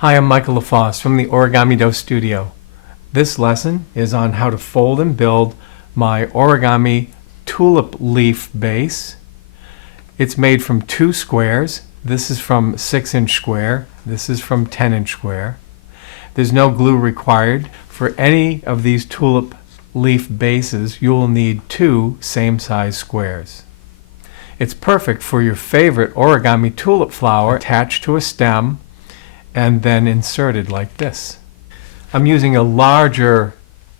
Hi, I'm Michael LaFosse from the Origami Studio. This lesson is on how to fold and build my Origami Tulip leaf base. It's made from two squares. This is from 6-inch square. This is from 10-inch square. There's no glue required. For any of these tulip leaf bases, you will need two same-size squares. It's perfect for your favorite origami tulip flower attached to a stem and then inserted like this. I'm using a larger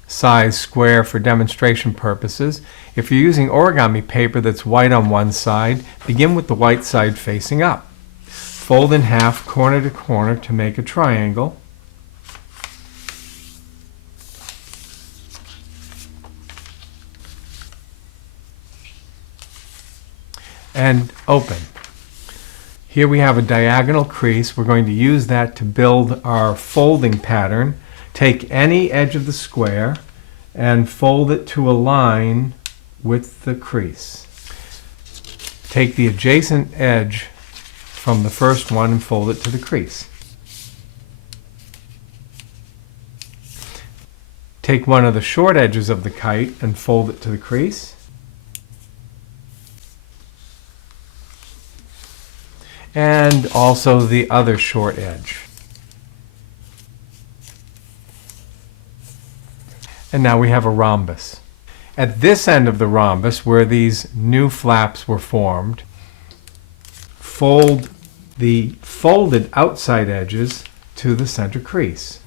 size square for demonstration purposes. If you're using origami paper that's white on one side, begin with the white side facing up. Fold in half, corner to corner, to make a triangle. And open. Here we have a diagonal crease. We're going to use that to build our folding pattern. Take any edge of the square and fold it to align with the crease. Take the adjacent edge from the first one and fold it to the crease. Take one of the short edges of the kite and fold it to the crease. And also the other short edge. And now we have a rhombus. At this end of the rhombus, where these new flaps were formed, fold the folded outside edges to the center crease.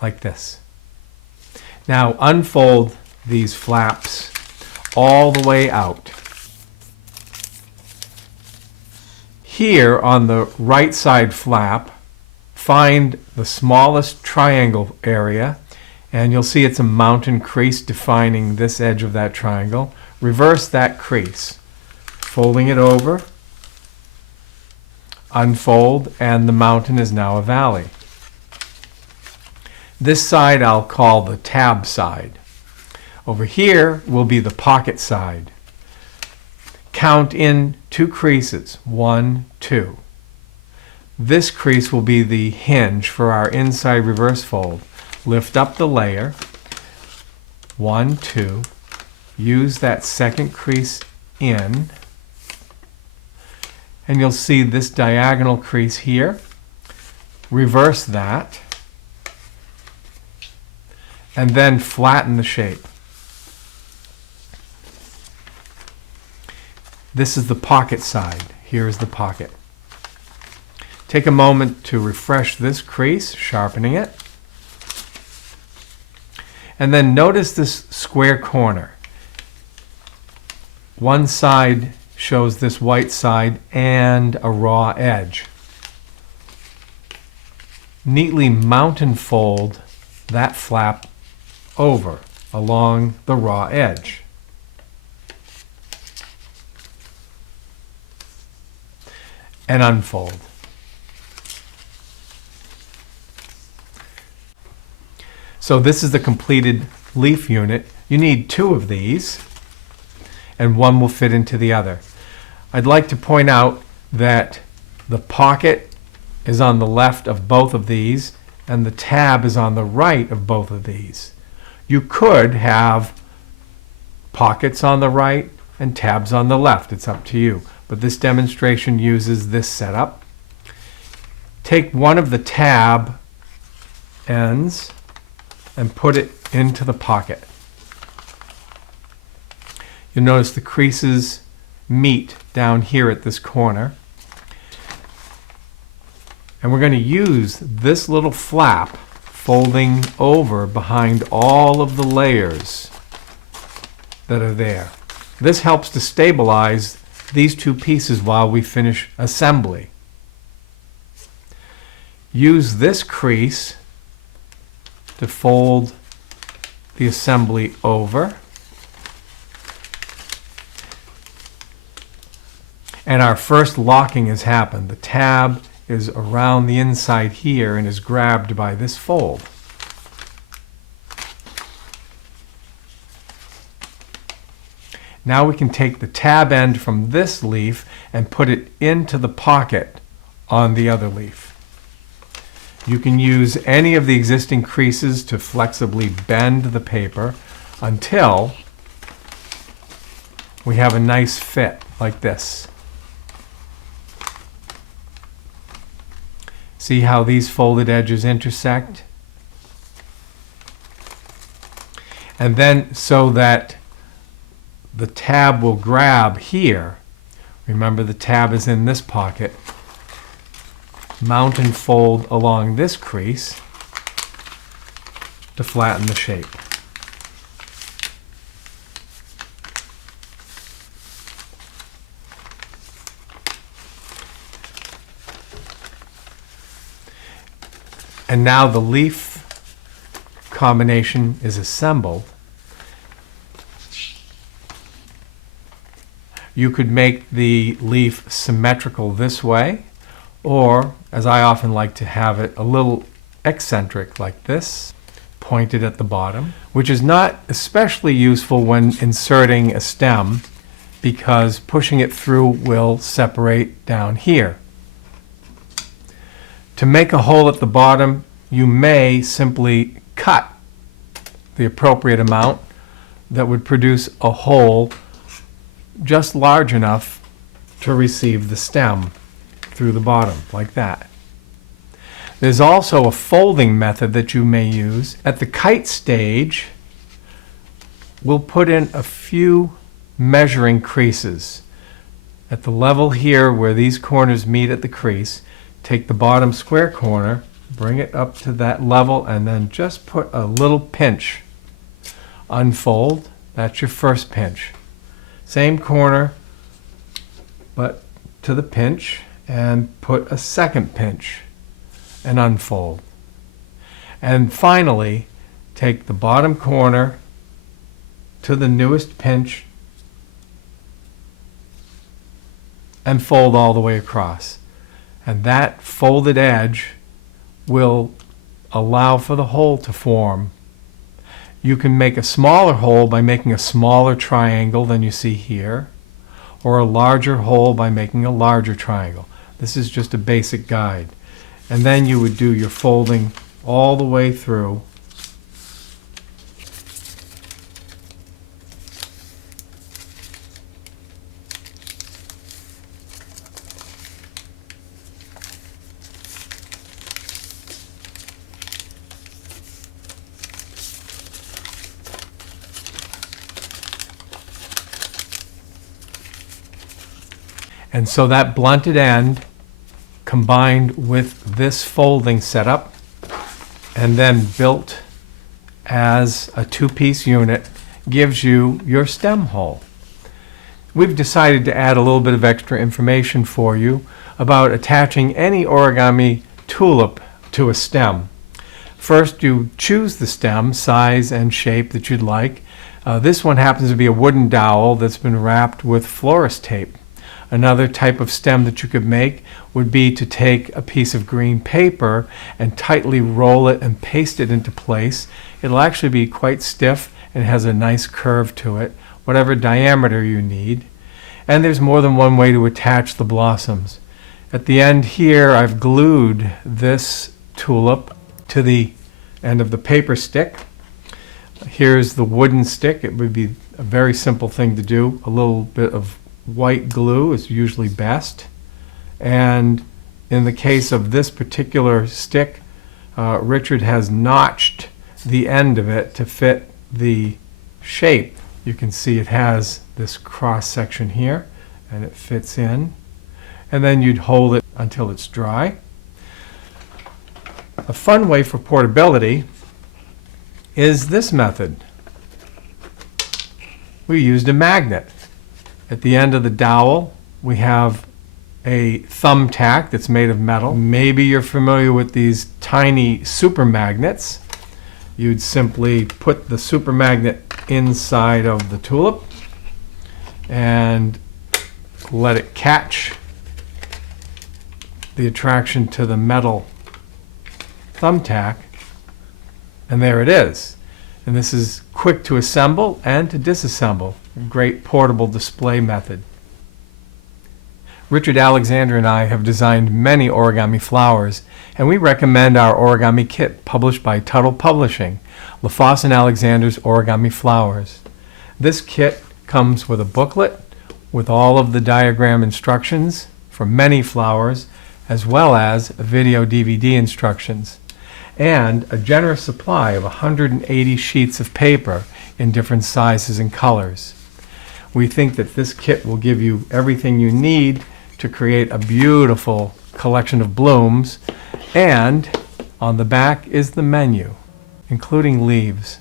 Like this. Now unfold these flaps all the way out. Here on the right side flap, find the smallest triangle area, and you'll see it's a mountain crease defining this edge of that triangle. Reverse that crease, folding it over, unfold, and the mountain is now a valley. This side I'll call the tab side. Over here will be the pocket side. Count in two creases, 1, 2. This crease will be the hinge for our inside reverse fold. Lift up the layer, 1, 2. Use that second crease in, and you'll see this diagonal crease here. Reverse that, and then flatten the shape. This is the pocket side. Here is the pocket. Take a moment to refresh this crease, sharpening it. And then notice this square corner. One side shows this white side and a raw edge. Neatly mountain fold that flap over along the raw edge. And unfold. So this is the completed leaf unit. You need two of these, and one will fit into the other. I'd like to point out that the pocket is on the left of both of these, and the tab is on the right of both of these. You could have pockets on the right and tabs on the left. It's up to you. But this demonstration uses this setup. Take one of the tab ends and put it into the pocket. You'll notice the creases meet down here at this corner. And we're going to use this little flap folding over behind all of the layers that are there. This helps to stabilize these two pieces while we finish assembly. Use this crease to fold the assembly over. And our first locking has happened. The tab is around the inside here and is grabbed by this fold. Now we can take the tab end from this leaf and put it into the pocket on the other leaf. You can use any of the existing creases to flexibly bend the paper until we have a nice fit like this. See how these folded edges intersect? And then so that the tab will grab here, remember the tab is in this pocket, mount and fold along this crease to flatten the shape. And now the leaf combination is assembled. You could make the leaf symmetrical this way, or, as I often like to have it, a little eccentric like this, pointed at the bottom, which is not especially useful when inserting a stem because pushing it through will separate down here. To make a hole at the bottom, you may simply cut the appropriate amount that would produce a hole just large enough to receive the stem through the bottom, like that. There's also a folding method that you may use. At the kite stage, we'll put in a few measuring creases. At the level here where these corners meet at the crease, take the bottom square corner, bring it up to that level, and then just put a little pinch. Unfold, that's your first pinch. Same corner, but to the pinch, and put a second pinch and unfold. And finally, take the bottom corner to the newest pinch and fold all the way across. And that folded edge will allow for the hole to form. You can make a smaller hole by making a smaller triangle than you see here, or a larger hole by making a larger triangle. This is just a basic guide. And then you would do your folding all the way through. And so that blunted end combined with this folding setup and then built as a two-piece unit gives you your stem hole. We've decided to add a little bit of extra information for you about attaching any origami tulip to a stem. First, you choose the stem size and shape that you'd like. This one happens to be a wooden dowel that's been wrapped with florist tape. Another type of stem that you could make would be to take a piece of green paper and tightly roll it and paste it into place. It'll actually be quite stiff and has a nice curve to it, whatever diameter you need. And there's more than one way to attach the blossoms. At the end here, I've glued this tulip to the end of the paper stick. Here's the wooden stick. It would be a very simple thing to do. A little bit of white glue is usually best. And in the case of this particular stick, Richard has notched the end of it to fit the shape. You can see it has this cross section here and it fits in. And then you'd hold it until it's dry. A fun way for portability is this method. We used a magnet. At the end of the dowel, we have a thumbtack that's made of metal. Maybe you're familiar with these tiny super magnets. You'd simply put the super magnet inside of the tulip and let it catch the attraction to the metal thumbtack, and there it is. And this is quick to assemble and to disassemble. a great portable display method. Richard Alexander and I have designed many origami flowers, and we recommend our Origami Kit published by Tuttle Publishing, LaFosse and Alexander's Origami Flowers. This kit comes with a booklet with all of the diagram instructions for many flowers, as well as video DVD instructions, and a generous supply of 180 sheets of paper in different sizes and colors. We think that this kit will give you everything you need to create a beautiful collection of blooms, and on the back is the menu, including leaves.